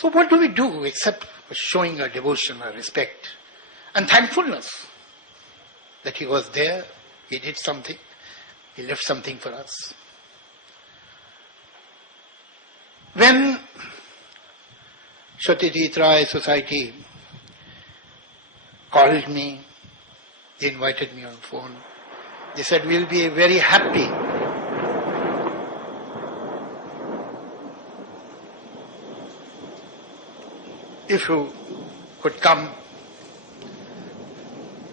So what do we do except showing our devotion, our respect, and thankfulness that he was there, he did something, he left something for us. When Satyajit Rai Society called me, they invited me on phone. They said, we'll be very happy if you could come.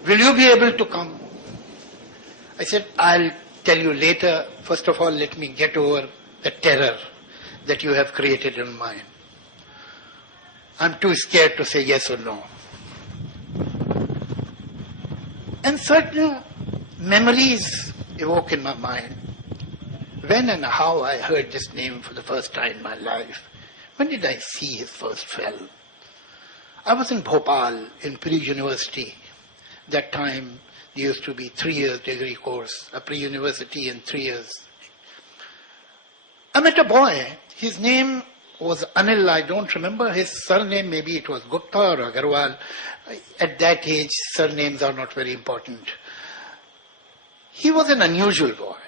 Will you be able to come? I said, I'll tell you later. First of all, let me get over the terror that you have created in mine. I'm too scared to say yes or no. And certain memories evoke in my mind. When and how I heard this name for the first time in my life. When did I see his first film? I was in Bhopal, in pre-university. That time, there used to be 3 years degree course, a pre-university in 3 years. I met a boy. His name was Anil. I don't remember his surname. Maybe it was Gupta or Agarwal. At that age, surnames are not very important. He was an unusual boy.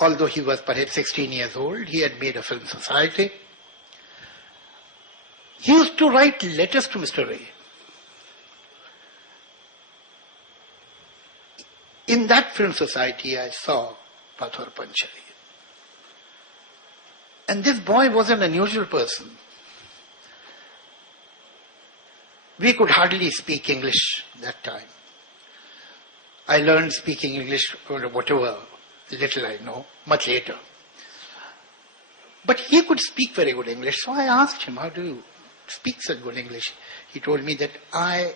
Although he was perhaps 16 years old, he had made a film society. He used to write letters to Mr. Ray. In that film society, I saw Pathor Panchali. And this boy was an unusual person. We could hardly speak English that time. I learned speaking English, or whatever little I know, much later. But he could speak very good English, so I asked him, how do you speak such good English? He told me that I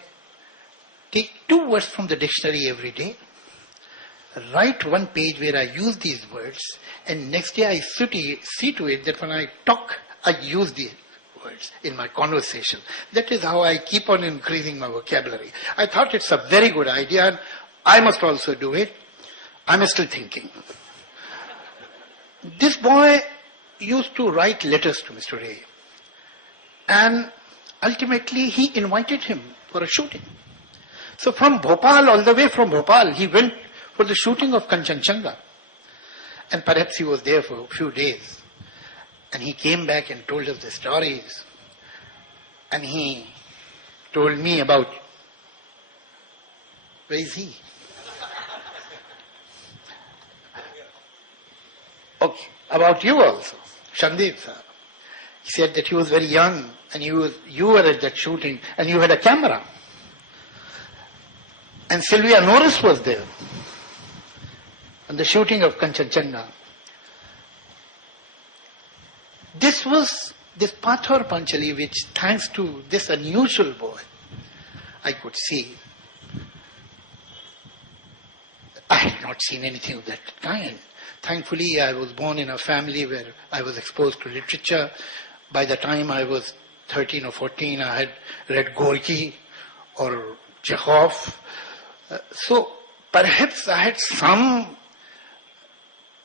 take 2 words from the dictionary every day, write 1 page where I use these words, and next day I see to it that when I talk, I use these words in my conversation. That is how I keep on increasing my vocabulary. I thought it's a very good idea, and I must also do it. I'm still thinking. This boy used to write letters to Mr. Ray. And ultimately, he invited him for a shooting. So from Bhopal, all the way from Bhopal, he went for the shooting of Kanchenjunga. And perhaps he was there for a few days. And he came back and told us the stories. And he told me about, where is he? Okay, about you also, Shandeep sir. He said that he was very young and you were at that shooting and you had a camera. And Sylvia Norris was there on the shooting of Kanchenjunga. This was this Pathor Panchali which, thanks to this unusual boy, I could see. I had not seen anything of that kind. Thankfully, I was born in a family where I was exposed to literature. By the time I was 13 or 14, I had read Gorky or Chekhov. So perhaps I had some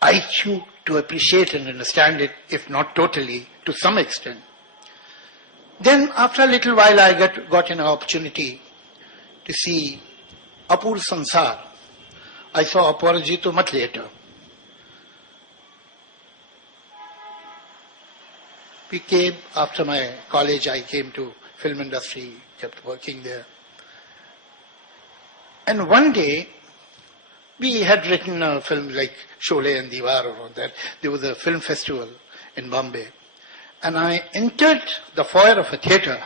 IQ to appreciate and understand it, if not totally, to some extent. Then after a little while, I got an opportunity to see Apur Sansar. I saw Aparajito much later. We came, after my college, I came to film industry, kept working there. And one day, we had written a film like Sholay and Diwar or all that. There was a film festival in Bombay. And I entered the foyer of a theatre,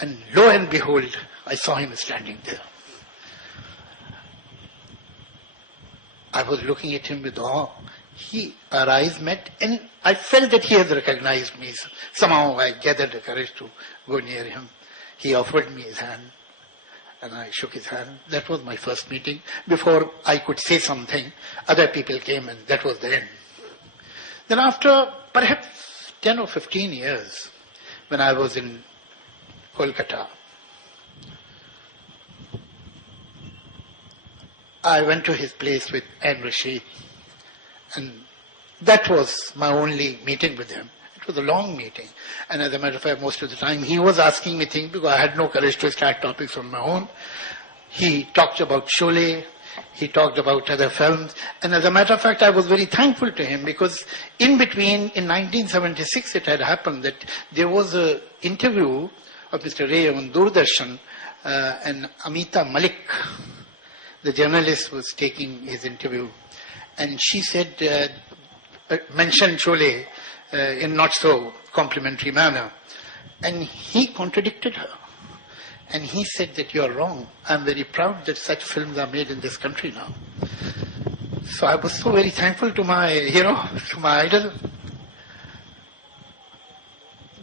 and lo and behold, I saw him standing there. I was looking at him with awe. Our eyes met, and I felt that he had recognized me. Somehow I gathered the courage to go near him. He offered me his hand, and I shook his hand. That was my first meeting. Before I could say something, other people came, and that was the end. Then after perhaps 10 or 15 years, when I was in Kolkata, I went to his place with Anne Rashid. And that was my only meeting with him. It It was a long meeting. And as a matter of fact, most of the time he was asking me things because I had no courage to start topics on my own. He talked about Sholay. He talked about other films. And as a matter of fact, I was very thankful to him because in between, in 1976, it had happened that there was an interview of Mr. Ray on Doordarshan, and Amita Malik, the journalist, was taking his interview. And she said, mentioned Sholay in not so complimentary manner. And he contradicted her. And he said that you are wrong. I'm very proud that such films are made in this country now. So I was so very thankful to my hero, to my idol.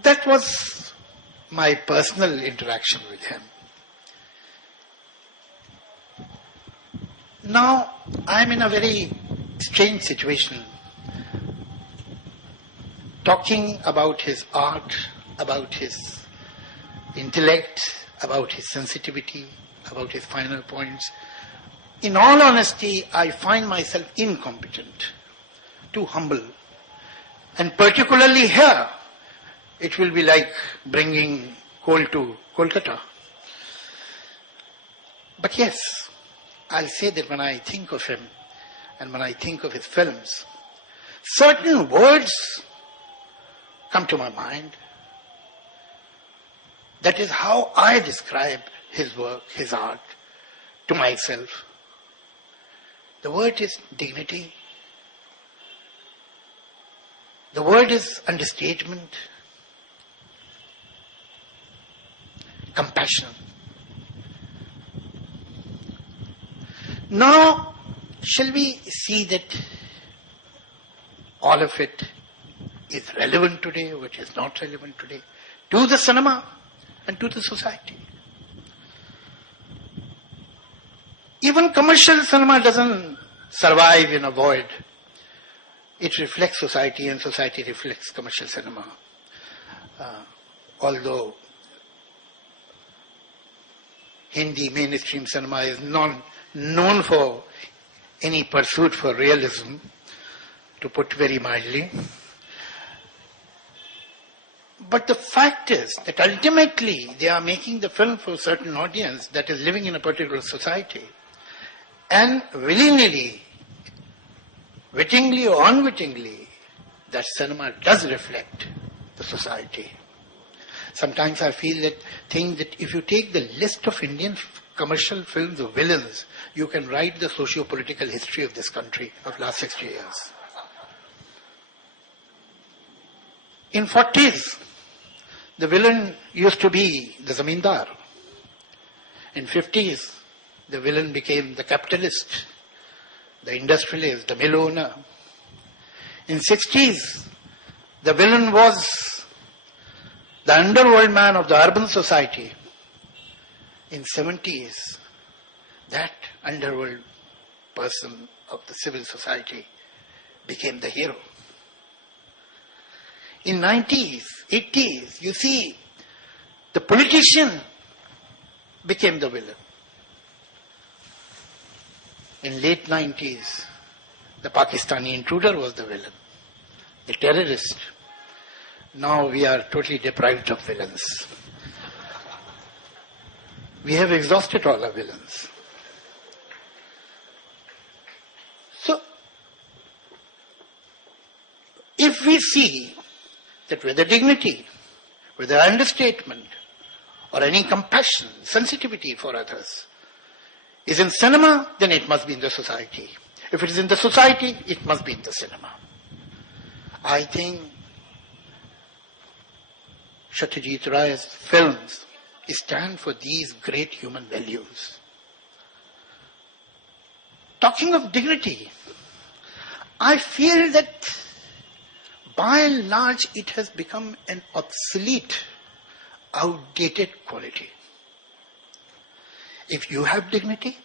That was my personal interaction with him. Now, I'm in a very strange situation. Talking about his art, about his intellect, about his sensitivity, about his final points. In all honesty, I find myself incompetent, too humble. And particularly here, it will be like bringing coal to Kolkata. But yes, I'll say that when I think of him and when I think of his films, certain words come to my mind. That is how I describe his work, his art, to myself. The word is dignity. The word is understatement, compassion. Now, shall we see that all of it is relevant today, which is not relevant today, to the cinema and to the society? Even commercial cinema doesn't survive in a void. It reflects society and society reflects commercial cinema. Although Hindi mainstream cinema is known for any pursuit for realism, to put very mildly. But the fact is that ultimately they are making the film for a certain audience that is living in a particular society. And willy-nilly, wittingly or unwittingly, that cinema does reflect the society. Sometimes I think that if you take the list of Indian commercial films of villains, you can write the socio-political history of this country of last 60 years. In 40s, the villain used to be the zamindar. In 50s, the villain became the capitalist, the industrialist, the mill owner. In 60s, the villain was the underworld man of the urban society. In 70s, that underworld person of the civil society became the hero. In 90s, 80s, you see, the politician became the villain. In late 90s, the Pakistani intruder was the villain, the terrorist. Now we are totally deprived of villains. We have exhausted all our villains. So, if we see that whether dignity, whether understatement, or any compassion, sensitivity for others is in cinema, then it must be in the society. If it is in the society, it must be in the cinema. I think Satyajit Ray's films stand for these great human values. Talking of dignity, I feel that by and large it has become an obsolete, outdated quality. If you have dignity,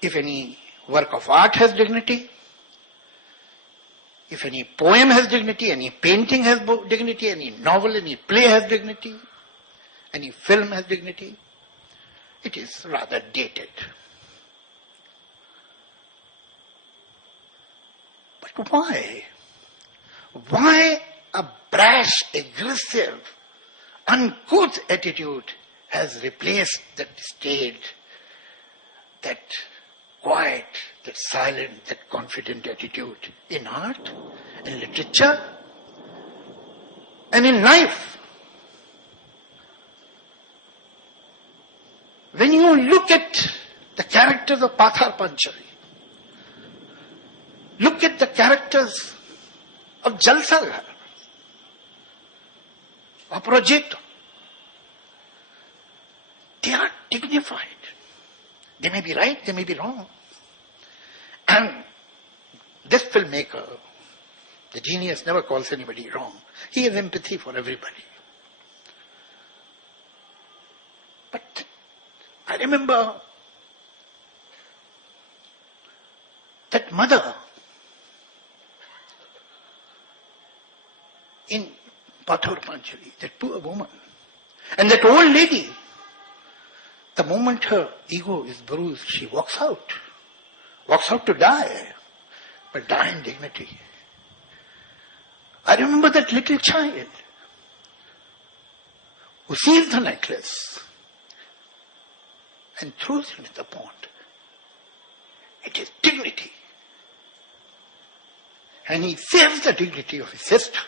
if any work of art has dignity, if any poem has dignity, any painting has dignity, any novel, any play has dignity, any film has dignity, it is rather dated. But why? Why a brash, aggressive, uncouth attitude has replaced that staid, that quiet, that silent, that confident attitude in art, in literature, and in life. When you look at the characters of Pathar Panchali, look at the characters of Jalsaghar, of Progetto, they are dignified. They may be right, they may be wrong. And this filmmaker, the genius, never calls anybody wrong. He has empathy for everybody. But I remember that mother in Pathar Panchali, that poor woman, and that old lady, the moment her ego is bruised, she walks out to die, but die in dignity. I remember that little child who sees the necklace and throws it into the pond. It is dignity. And he saves the dignity of his sister.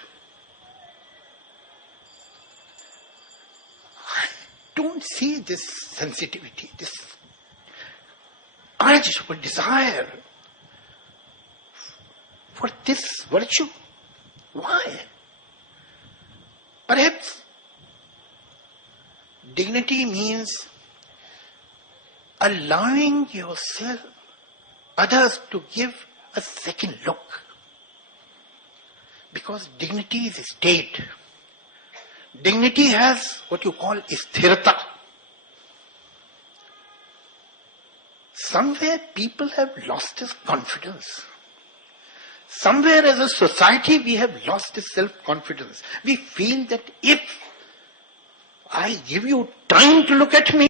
I don't see this sensitivity, this urge or desire for this virtue. Why? Perhaps dignity means allowing yourself, others to give a second look. Because dignity is a state. Dignity has what you call sthirata. Somewhere people have lost this confidence. Somewhere as a society we have lost this self-confidence. We feel that if I give you time to look at me,